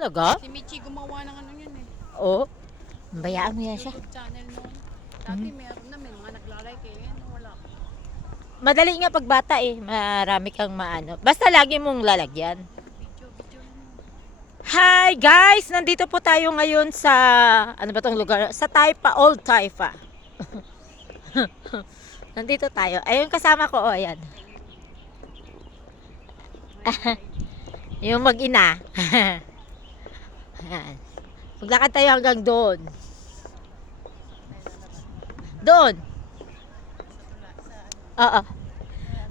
Talaga? Si Michi gumawa ng ano yun eh. Oo. Bayaan mo yan siya. YouTube channel noon. Dati meron na, may mga naglalike eh. Ano, wala. Madali nga pag bata eh. Marami kang maano. Basta lagi mong lalagyan. Video lang. Hi guys! Nandito po tayo ngayon sa, ano ba tong lugar? Sa Taipa, Old Taipa. Nandito tayo. Ayun kasama ko, oh, ayan. Yung mag-ina. Ayan. Maglakad tayo hanggang doon. Doon. Oo.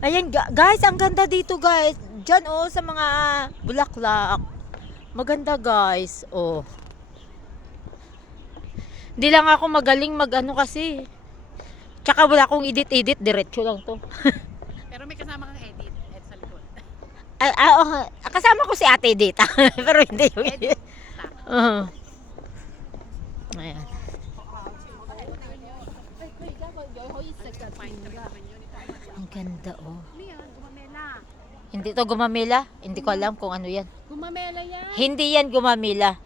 Ayan guys, ang ganda dito guys. Diyan oh, sa mga bulaklak. Maganda guys. Oh. Hindi lang ako magaling mag-ano kasi. Tsaka wala akong edit-edit. Diretso lang to. Pero may kasama kang edit. Ed sa likod. Oh, kasama ko si ate dito. Pero hindi yung edit. Ayan. Ang ganda oh. Gumamela. Hindi to gumamela. Hindi ko alam kung ano yan. Gumamela yan. Hindi yan gumamela.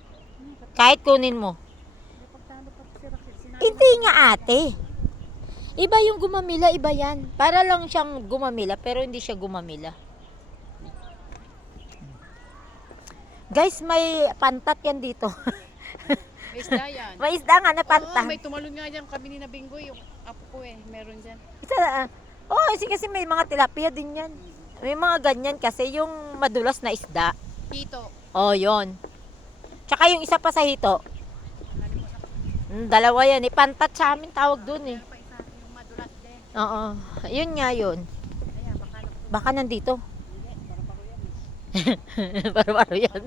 Kahit kunin mo. Hindi nga ate. Iba yung gumamela, iba yan. Para lang siyang gumamela, pero hindi siya gumamela. Guys, may pantat yan dito. May isda yan. May isda nga na Oo, pantat. may tumalon nga dyan kami ni Nabingo. Yung apo ko eh. Meron dyan. Isa, oh, kasi may mga tilapia din yan. May mga ganyan kasi yung madulas na isda. Tito. Oh, yon. Tsaka yung isa pa sa hito. Dalawa yan. Pantat sa amin tawag dun eh. Meron pa isa. Yung madulas din. Oo. Yun nga yun. Ayan, Baka nandito. hindi. Baro-baro yan.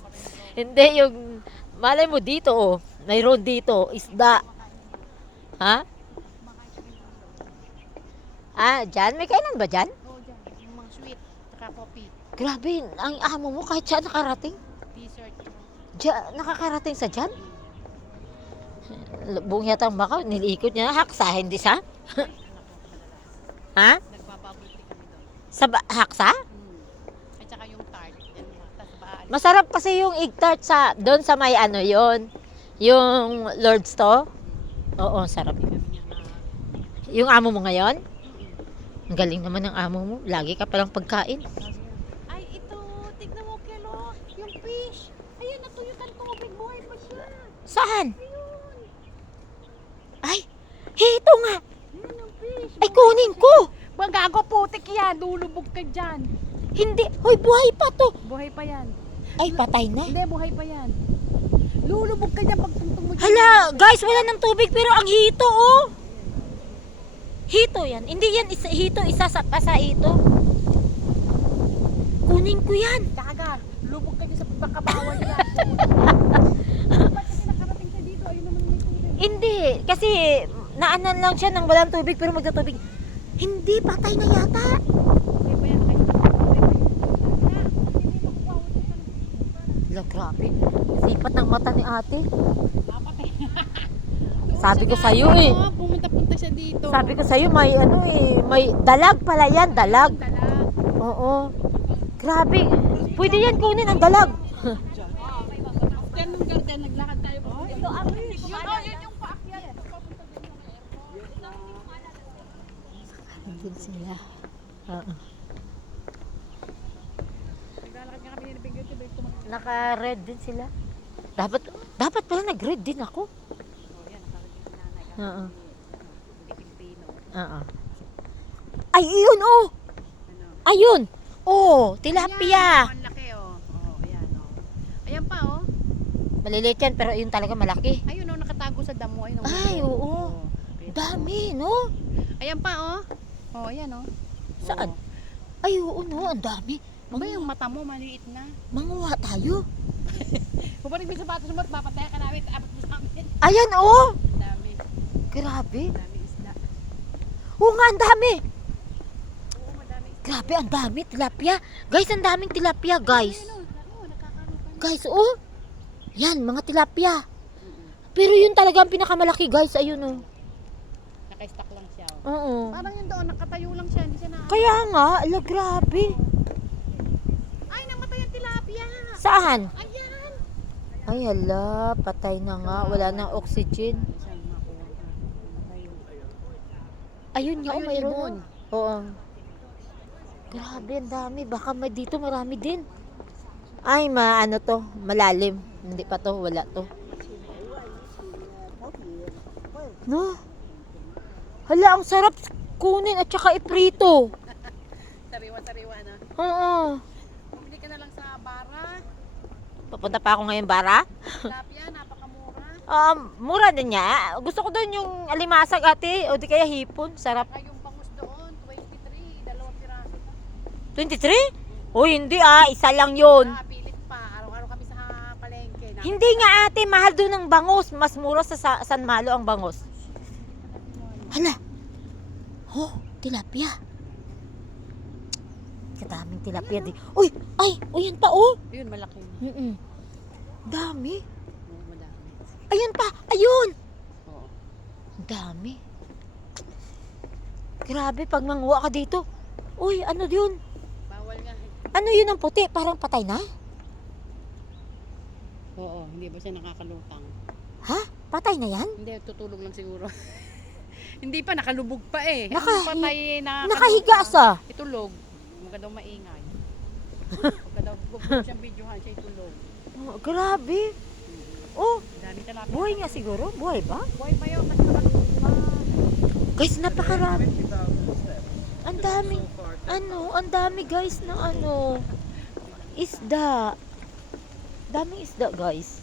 Hindi, yung malay mo dito oh. Mayroon dito. Isda. Ha? Ah, dyan? May kainan ba dyan? Oo, dyan. Yung mga sweet. Saka coffee. Grabe, ang amo mo kahit saan nakarating. Dessert. Dyan, nakakarating sa dyan. Buong yata ang baka, nilikot niya. Haksa, hindi sa? Ha? Nagbabubble tea kami doon. Sa haksa? At saka yung tart. Yan, tas baalis. Masarap kasi yung egg tart sa, doon sa may ano yon, yung Lord's to. Oo, sarap. Kami niya na. Yung amo mo ngayon? Ang galing naman ng amo mo. Lagi ka palang pagkain. Ay, ito. Tignan mo, Kelo. Yung fish. Ayun, natuyutan tubig. Buhay pa siya. Saan? Ayun. Ay, hito nga. Ayun yung fish. Ay, kunin ko. Bang gago, putik yan. Lulubog ka dyan. Hindi. Hoy, buhay pa to. Buhay pa yan. Ay, patay na. Hindi, buhay pa yan. Lulubog ka dyan pag tungtong mo dyan. Hala, guys, wala ng tubig pero ang hito, oh. Hito yan. Hindi yan hito, isa sa pasa hito. Kunin ko yan. Kaga, lubog ka dyan sa pagkakabawan yan. Ba't kasi nakarating siya dito? Ayun naman may tubig. Hindi, kasi naanan lang siya ng walang tubig pero magtatubig. Hindi, patay na yata. Buhay pa yan. Buhay pa yan. Kaya, hindi makukuha ko dito. Hala, grabe. Sipat ng mata ni ate. Dapat eh. Sabi ko sa'yo eh. Pumunta-punta siya dito. Sabi ko sa'yo, may ano eh, may dalag pala yan, dalag. Dalag. Oo. Grabe. Pwede yan kunin ang dalag. After nung garden, naglakad tayo. Ito ang yun yung paakyat. Andun sila. Oo. Naglalakad nga kami ni Bigyo. Naka-red din sila. Dapat pala nag-red din ako. Yan, nakarating si nanay. Oo. Hindi Pilipino. Oo. Ay, yun oh. Ano? Ayun. Oh, tilapia. Ayan, ang laki oh. Oh, ayan oh. Ayan pa oh. Maliliit yan pero yun talaga malaki. Ayun oh, nakatago sa damo. Ayun oh. Ay, oo. Oh, Dami, no? ayan pa oh. Oh, ayan oh. Saan? Oh. Ay, oo, no. Ang dami. Ba yung mata mo maliit na. Manguha tayo. Kung pa rin may sapatos mo, papataya ka namin. Abot mo sa amin. Ayan, oh. Ang dami. Grabe. Ang dami isda. Oo nga, ang dami. Oo, madami isda. Grabe, ang dami. Tilapia. Guys, ang daming tilapia, guys. Ayun oh, nakakalukan. Guys, oh. Yan, mga tilapia. Pero yun talaga ang pinakamalaki, guys. Ayun, oh. Naka-stack lang siya oh. Oo. Parang yun doon, nakatayo lang siya. Hindi siya na... Kaya nga, ala, grabe. Ay, namatay ang tilapia. Saan? Ayan. Ay, hala, patay na nga. Wala nang oxygen. Saan makuha ka? Ayun nga, oh, Ayun, mayroon. ibon. Oo. Grabe, ang dami. Baka dito marami din. Ay, ano to? Malalim. Hindi pa to, wala to. No? Hala, ang sarap kunin at saka iprito. Sariwa-sariwa na. Oo. Bumili ka na lang sa bara. Papunta pa ako ngayon, Bara. Tilapia, napakamura. Mura din niya. Gusto ko doon yung alimasag, ate. O di kaya hipon. Sarap. Saka yung bangus doon, 23, dalawang piraso pa. 23? O hindi isa lang yun. Pilit pa. Araw-araw kami sa palengke. Hindi nga ate, mahal doon ang bangus. Mas mura sa San Malo ang bangus. Hala. Oh, tilapia. Kadaming tilapia di. Uy, yan pa oh. Yun, malaki. Dami. Oo, madami. Ayun pa, ayun. Oo. Dami. Grabe, pag manguha ka dito. Uy, ano yun? Bawal nga. Ano yun ang puti? Parang patay na? Oo, hindi ba siya nakakalutang? Ha? Patay na yan? Hindi, tutulog lang siguro. Hindi pa, nakalubog pa eh. Naka- Ang patay na Nakahiga sa. Itulog. Huwag daw maingay. Huwag daw siyang videohan siya itulog. Oh, grabe. Oh, Dami talapia. buhay nga siguro. Buhay ba? Buhay pa yun, kasi nakalubog pa. Guys, napakarami. Ang dami. Ang dami guys na isda. Daming isda guys.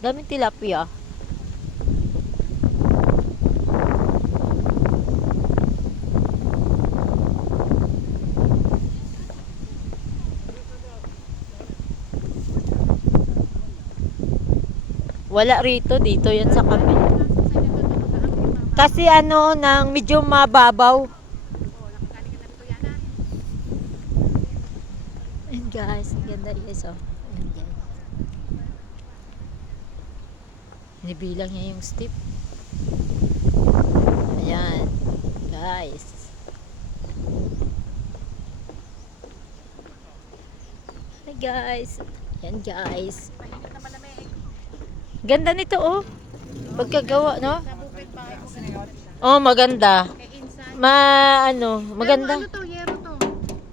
Daming tilapia. Wala rito, dito yan sa kami. Kasi nang medyo mababaw. Ayan guys, ang ganda guys oh. Ayan guys. Nibilang niya yung step. Ayan, guys. Hi guys. Ayan guys. Mainit na malamig. Ganda nito oh. Pagkagawa, no? Sa bukid pa ako. Oh, maganda. Kay Insan. Maganda. Ano to? Yero to.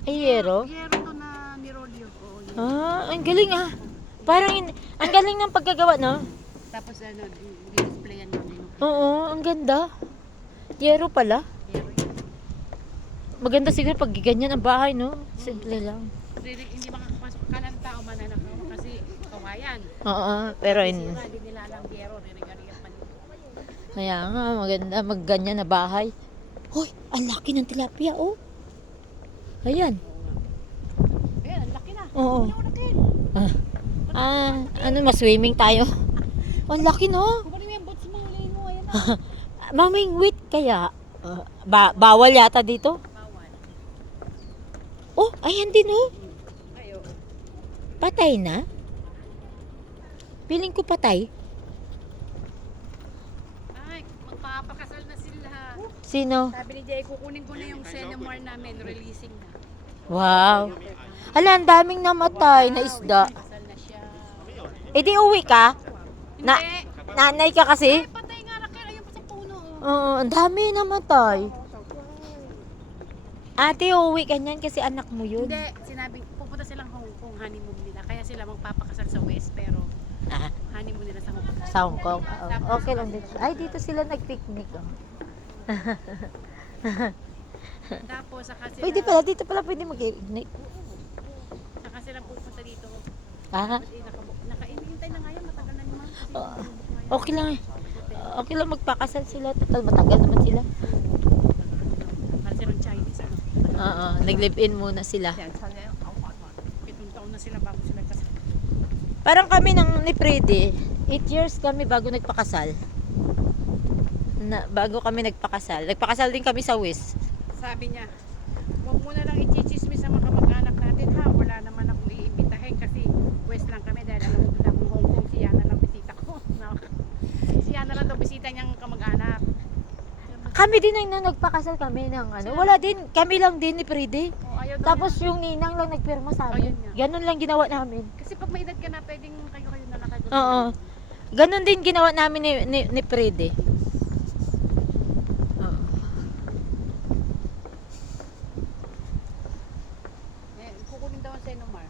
Ay, yero. Yero to na nirolyo. Oo, yun. Ang galing ah. Ang galing ng pagkagawa, no? Tapos di-displayan namin. Oo, ang ganda. Yero pala. Yero yun. Maganda siguro pag ganyan ang bahay, no? Simple lang. Hindi makakapasok ka ng tao mananakaw kasi kawayan. Oo, pero Hindi nila alam yero. Nirigariyan pa nila. kaya nga, maganda magganyan na bahay. Hoy, ang laki ng tilapia, oh. Ayan. Ayan, ang laki na. Oo. Ano na Maswimming tayo. Oh, ang laki, no? Kumarin mo yung boots mo, huliin mo. Ayan na. Maming wait kaya. Bawal yata dito. Bawal. Oh, ayan din, oh. Ayo. Patay na? Piling ko patay. Ay, magpapakasal na sila. Sino? Sabi ni Jay, kukunin ko na yung seminar namin, releasing na. Wow. Hala, ang daming namatay na isda. Kasal na siya. Eh di uwi ka? Na, Hindi. nanay ka kasi? Ay, patay nga, Raquel. Ayun pa sa puno. Oh. Oo, ang dami namatay. Ate, uwi ka niyan kasi anak mo yun. Hindi, sinabi, pupunta silang Hong Kong, honeymoon nila. Kaya sila magpapakasal sa West, pero Ah, honeymoon nila sa Hong Kong. sa Hong Kong. Okay lang dito. Ay, dito sila nag-picnic. Oh. Tapos, saka sila, Dito pala pwede mag-picnic. saka sila pupunta dito. Ah, Kasi nakainihintay na nga yan, matagal na naman. Kasi okay lang eh. Okay lang magpakasal sila. Total, matagal naman sila. para silang Chinese, ano. Oo, nag-live-in muna sila. 7 taon na sila bago sila kasal. Parang kami ni Freddy, 8 years kami bago nagpakasal. Bago kami nagpakasal. Nagpakasal din kami sa West. Sabi niya, huwag mo na lang i-chismis sa mga kamag-anak natin ha. Wala naman akong iimbitahin kasi West lang kami dahil alam ko lang Hong Kong siya na lang bisita ko. Siya na lang daw bisita niyang kamag-anak. Kami din ang nagpakasal kami ng Wala din, kami lang din ni Freddy. Oh, ayaw daw Tapos yung ninang lang nagpirma sa amin. Ayun nga. Ganun lang ginawa namin. niya. Kasi pag may edad ka na, pwedeng kayo na lang Oo. Ganon din ginawa namin ni Fred eh. Oo. Kukunin daw ang Senomar.